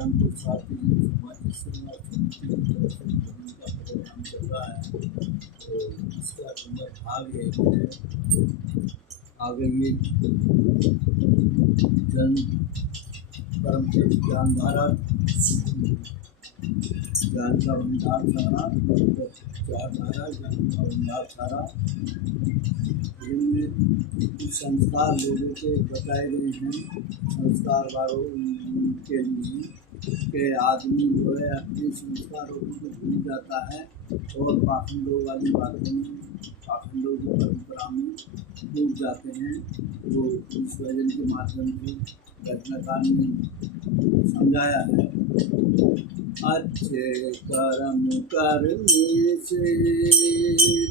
सीताराम प्रसाद जी सामाजिक सेवा समिति की तरफ से भ्रमण का प्रोग्राम चल रहा है, तो इसका नंबर भाग एक है। आगे ये जन परमचरित ज्ञानधारा ज्ञान का भंडार सारा, विचारधारा ज्ञान का भंडार सारा, इनमें कुछ संस्कार लोगों के बताए गए हैं। संस्कार वालों के लिए के आदमी जो है अपने संस्कारों को भूल जाता है और पाखंडों वाली बातों में, पाखंडों की परंपरा में डूब जाते हैं। वो इस वजन के माध्यम से रचनाकार ने समझाया है। अच्छे कर्म करने से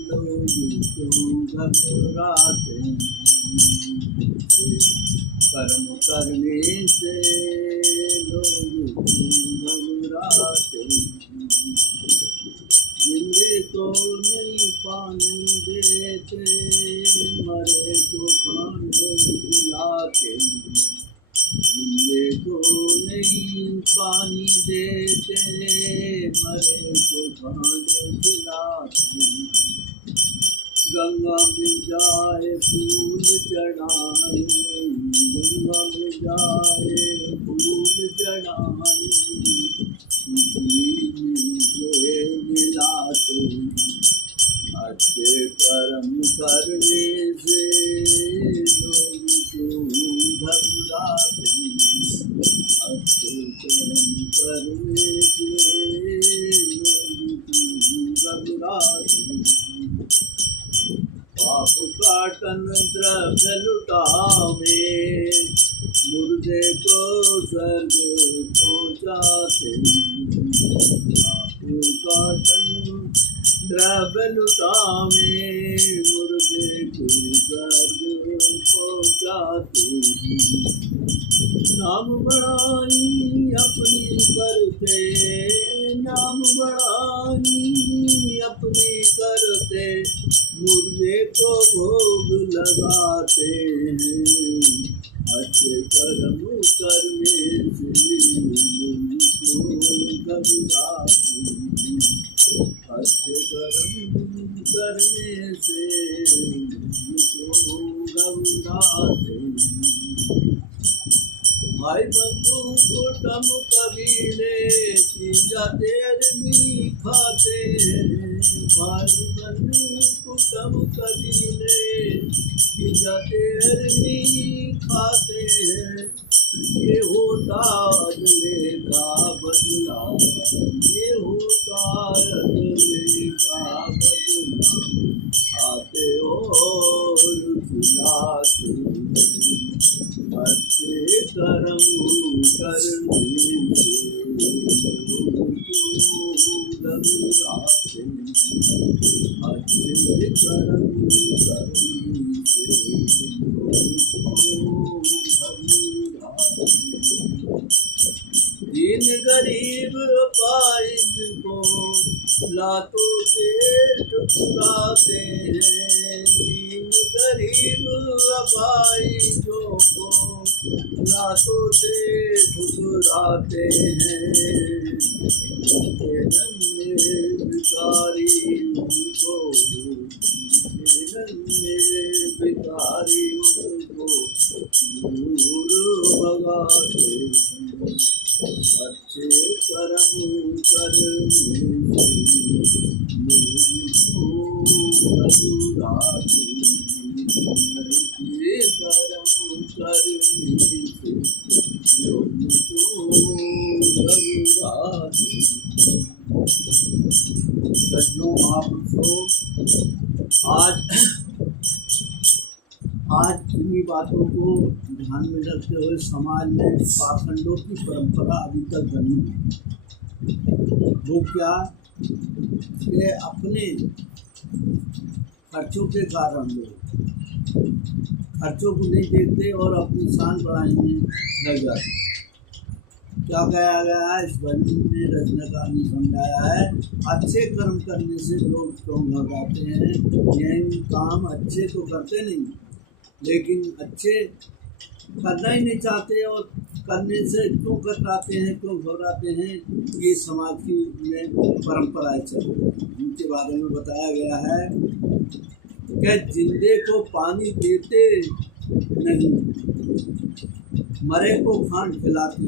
लोग क्यों घबराते हैं, कर्म करने से लोग क्यों घबराते हैं, जिंदे को नहीं पानी देते, मरे को खांड खिलाते, जिंदे को नहीं पानी देते, मरे को खांड खिलाते, गंगा में जाए फूल चढ़ाए, गंगा में जाए फूल चढ़ाए, मिलके मिलाते, अच्छे कर्म करने से लोग क्यों घबराते, अच्छे कर्म करने से लोग क्यों घबराते, पाप काटन द्रव्य लुटावे, मुर्दे को स्वर्ग पहुँचाते, पाप काटन द्रव्य लुटावे, मुर्दे को स्वर्ग पहुँचाते, नाम बड़ाई अपनी करते, नाम बड़ाई अपनी करते, मुर्दे को भोग लगाते हैं, अच्छे कर्म करने से लोग घबराते, अच्छे कर्म करने से लोग घबराते, भाई बंधु कुटुंब कबीले तीजा तेरहवीं खाते हैं, भाई बंधु कुटुंब कबीले तीजा तेरहवीं खाते हैं, ये होता अगले का बदला, ये होता अगले का बदला, आते और खिलाते, अच्छे कर्म करने से घबराते, अच्छे कर्म करने से दीन गरीब अपाहिज को लातों से ठुकराते हैं, दीन गरीब अपाहिजों को लातों से ठुकराते हैं, मेरे भिखारी उनको, मेरे भिखारी उनको दूर भगाते हैं, अच्छे कर्म करने से लोग घबराते, अच्छे कर्म करने से लोग घबराते। सज्जनों महापुरुषों, आज इन्हीं बातों को ध्यान में रखते हुए समाज में पाखंडों की परंपरा अभी तक बनी है। वो क्या कि अपने खर्चों के कारण लोग खर्चों को नहीं देखते और अपनी शान बढ़ाने में लग जाते। क्या कहा गया है इस बंदी में, रचनाकार ने समझाया है, अच्छे कर्म करने से लोग क्यों घबराते हैं। यही काम अच्छे तो करते नहीं, लेकिन अच्छे करना ही नहीं चाहते और करने से क्यों कतराते हैं, क्यों घबराते हैं, ये समाज की में परंपराएं चल रही हैं। इनके बारे में बताया गया है कि जिंदे को पानी देते नहीं, मरे को खांड खिलाते।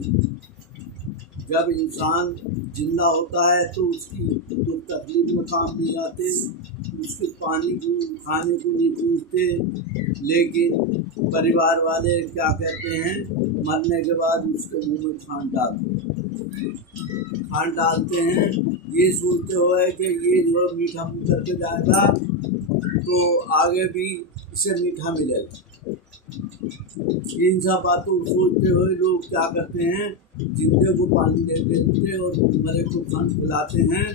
जब इंसान जिंदा होता है तो उसकी जो तकलीफ में काम नहीं आते, उसके पानी को खाने को नहीं पूछते, लेकिन परिवार वाले क्या कहते हैं, मरने के बाद उसके मुंह में खांड डालते हैं, ये सोचते हुए कि ये जो मीठा मुँह करके जाएगा तो आगे भी इसे मीठा मिलेगा। इन सब बातों को सोचते हुए लोग क्या करते हैं, जिंदे को पानी दे देते और मरे को खांड खिलाते हैं।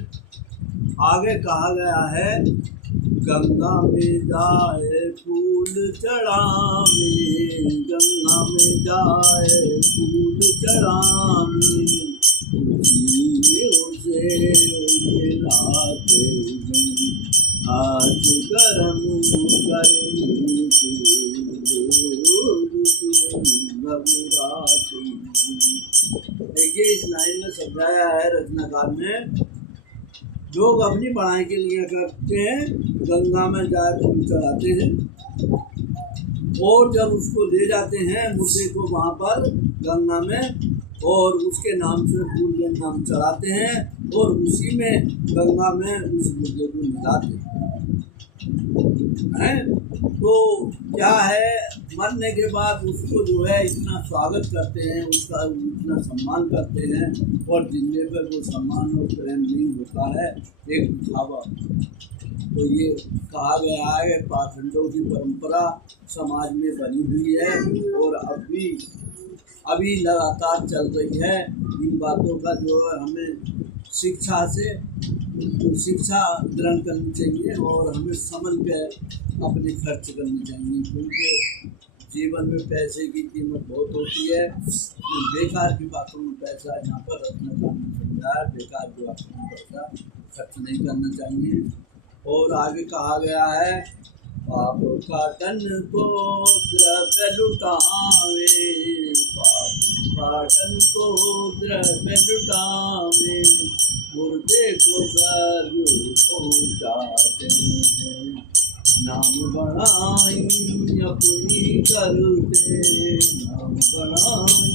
आगे कहा गया है, गंगा में जाए फूल चढ़ावे, गंगा में जाए फूल चढ़ावे, उसे मिलाते हैं आज गरम गर्मी देखिए, इस लाइन में समझाया है रचनाकार ने, लोग अपनी पढ़ाई के लिए करते हैं, गंगा में जाकर फूल चढ़ाते हैं और जब उसको ले जाते हैं मुर्दे को वहाँ पर गंगा में और उसके नाम से फूल के नाम चढ़ाते हैं और उसी में गंगा में उस मुर्दे को मिलाते हैं। तो क्या है, मरने के बाद उसको जो है इतना स्वागत करते हैं, उसका इतना सम्मान करते हैं और जिंदे पर वो सम्मान और प्रेम नहीं होता है, एक दिखावा। तो ये कहा गया है, पाखंडों की परंपरा समाज में बनी हुई है और अभी लगातार चल रही है। इन बातों का जो है हमें शिक्षा ग्रहण करनी चाहिए और हमें समझ के अपने खर्च करने चाहिए, क्योंकि जीवन में पैसे की कीमत बहुत होती है। बेकार की बातों में पैसा यहाँ पर रखना समझा है, बेकार की बातों में पैसा खर्च नहीं करना चाहिए। और आगे कहा गया है, पाप का धन को द्रव्य लुटावे, पाप का धन को द्रव्य लुटावे, मुर्दे को स्वर्ग पहुँचाते हैं, नाम बढ़ाई अपनी करते, नाम बढ़ाई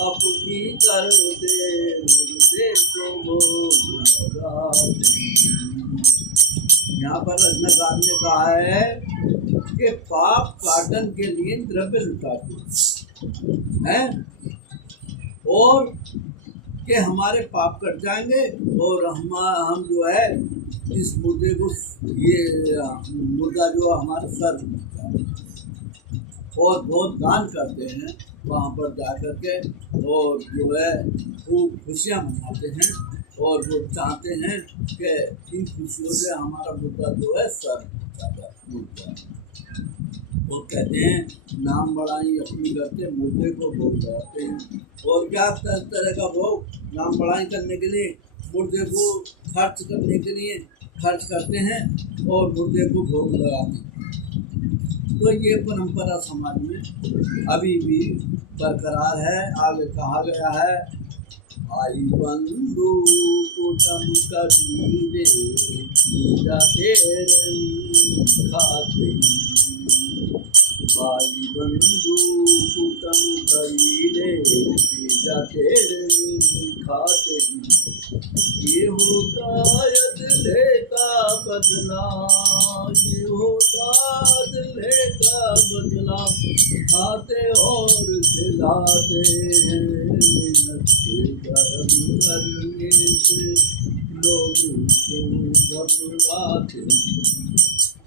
अपनी करते, मुर्दे को भोग लगाते। यहाँ पर रचनाकार ने कहा है कि पाप काटन के लिए द्रव्य लुटाते हैं और कि हमारे पाप कट जाएंगे और हम जो है इस मुर्दे को, ये मुर्दा जो हमारा सर और बहुत दान करते हैं वहाँ पर जा कर के और जो है खूब खुशियाँ मनाते हैं और वो चाहते हैं कि इन खुशियों से हमारा मुर्दा जो है सर मुर्दा। वो कहते हैं, नाम बढ़ाई अपनी करते, मुर्दे को भोग लगाते हैं। और क्या तरह का भोग, नाम बढ़ाई करने के लिए, मुर्दे को खर्च करने के लिए खर्च करते हैं और मुर्दे को भोग लगाते हैं। तो ये परंपरा समाज में अभी भी बरकरार है। आगे कहा गया है, भाई बंधु कुटुम कबीले जाते खाते, भाई बंधु कुटुम कबीले जाते खाते, ये होता अदले का बदला, ये होता अदले का बदला, खाते और खिलाते करने से लोग को घबराते।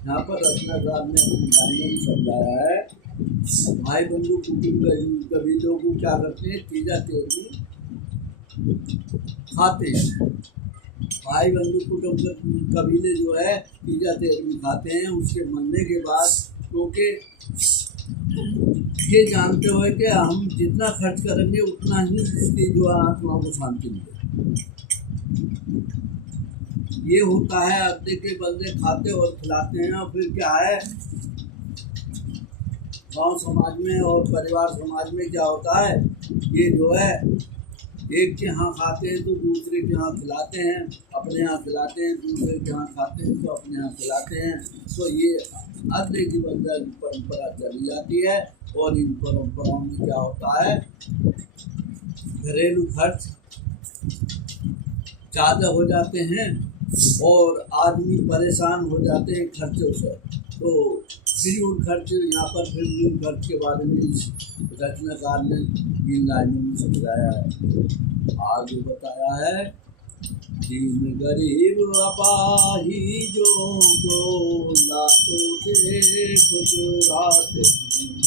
यहाँ पर रचनाकार ने अपनी लाइनों में समझाया है, भाई बंधु कुटुंब कबीलों को क्या करते हैं, तीजा तेरहवीं खाते हैं। भाई बंधु कुटुंब कबीले जो है तीजा तेरहवीं खाते हैं। उसके मरने के बाद क्योंकि ये जानते हुए कि हम जितना खर्च करेंगे उतना ही इसकी जो आत्मा को शांति मिलेगी। ये होता है, अद्दे के बंदे खाते और खिलाते हैं और फिर क्या है, गांव समाज में और परिवार समाज में क्या होता है, ये जो है एक के यहाँ खाते हैं तो दूसरे के यहाँ खिलाते हैं, अपने यहाँ खिलाते हैं, दूसरे के यहाँ खाते हैं तो अपने यहाँ खिलाते हैं। तो ये अगले जीवन की परंपरा चली जाती है। और इन परंपराओं में क्या होता है, घरेलू खर्च ज़्यादा हो जाते हैं और आदमी परेशान हो जाते हैं खर्चों से। तो फिजूल खर्च, यहाँ पर फिजूल खर्च के बारे में इस रचनाकार ने इन लाइनों में समझाया है। आगे बताया है, दीन गरीब अपाही जो को लातों से ठुकराते हैं,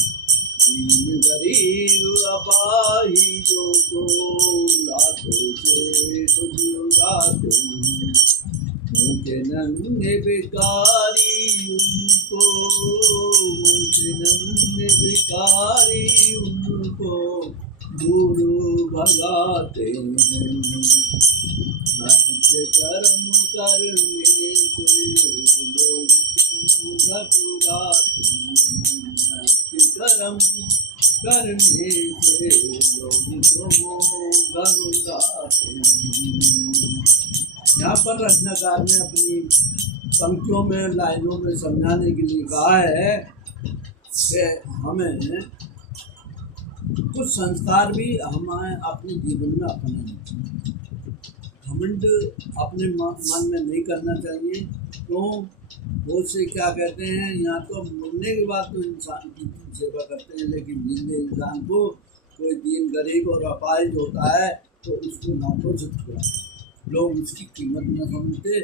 दीन गरीब अपाही जो को लातों से ठुकराते हैं, मुझे नन्हे बेकारी उनको, मुझे नन्हे बेकारी उनको दूर भगाते हैं, नष्ट कर्म करने से लोग घबराते हैं, नष्ट कर्म करने से लोग घबराते हैं। यहाँ पर रचनाकार ने अपनी पंक्तियों में, लाइनों में समझाने के लिए कहा है कि हमें कुछ संस्कार भी हमें अपने जीवन में अपनाने चाहिए। घमंड अपने मन में नहीं करना चाहिए। तो बहुत से क्या कहते हैं, यहाँ तो मरने के बाद तो इंसान की सेवा करते हैं, लेकिन जिंदे इंसान को कोई दीन गरीब और अपाहिज होता है तो उसको नाटों से ठुकराते, लोग उसकी कीमत न समझते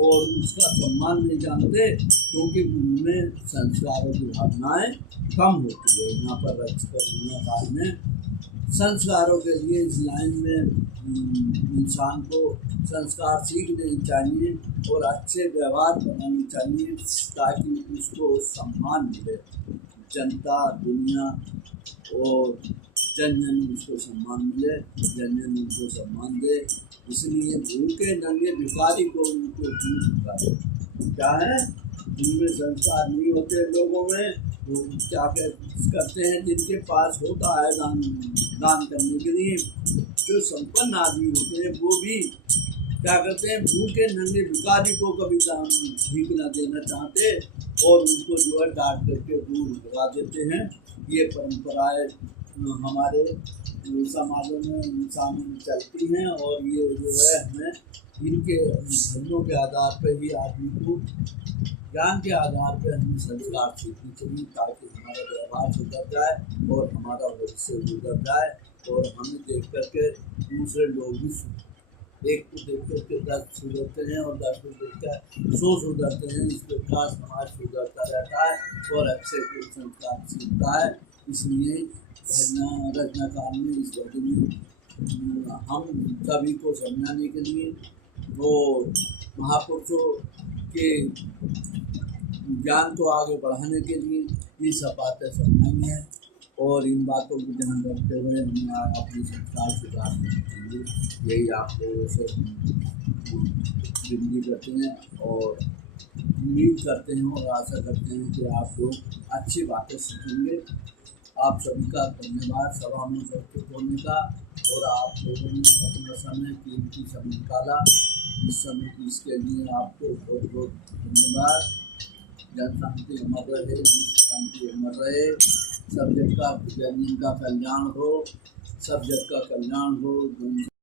और उसका सम्मान नहीं जानते, क्योंकि उनमें संस्कारों की भावनाएं कम होती है। यहाँ पर रचनाकार ने संस्कारों के लिए इस लाइन में इंसान को संस्कार सीखने चाहिए और अच्छे व्यवहार बनाने चाहिए ताकि उसको सम्मान मिले। जनता, दुनिया और जन जन उसको सम्मान मिले, जन जन उसको सम्मान दे। इसलिए भूखे नंगे भिखारी को उनको क्यों क्या है, उनमें संस्कार नहीं होते लोगों में। वो क्या करते हैं, जिनके पास होता है दान करने के लिए, जो संपन्न आदमी होते हैं वो भी क्या करते हैं, भूखे नंगे भिखारी को कभी दान भीख न देना चाहते और उनको जो है डांट करके दूर भगा देते हैं। ये परंपराएं हमारे समाजों में, इंसानों में चलती हैं और ये जो है हमें इनके धर्मों के आधार पर ही आदमी को, ज्ञान के आधार पर हमें संस्कार सीखनी चाहिए ताकि हमारा व्यवहार सुधर जाए और हमारा भविष्य सुधर जाए और हमें देख करके दूसरे लोग भी, एक को देख करके 10 सुधरते हैं और 10 को देख कर 100 सुधरते हैं। इस प्रकार समाज सुधरता रहता है और अच्छे संस्कार सीखता है। इसलिए रचनाकार ने इस गद्य में हम सभी को समझाने के लिए, वो महापुरुषों के ज्ञान को आगे बढ़ाने के लिए ये सब बातें समझानी है और इन बातों को ध्यान रखते हुए हमें अपने संस्कार सुधारने चाहिए। यही आप लोगों से विनती करते हैं और उम्मीद करते हैं और आशा करते हैं कि आप लोग अच्छी बातें सीखेंगे। आप सभी का धन्यवाद सभा में उपस्थित होने का, और आप लोगों ने अपना समय, कीमती समय निकाला। इस समय इसके लिए आपको बहुत बहुत धन्यवाद। जन शांति अमर रहे, विश्व शांति अमर रहे। सब जग का कल्याण हो, सब जग का कल्याण हो।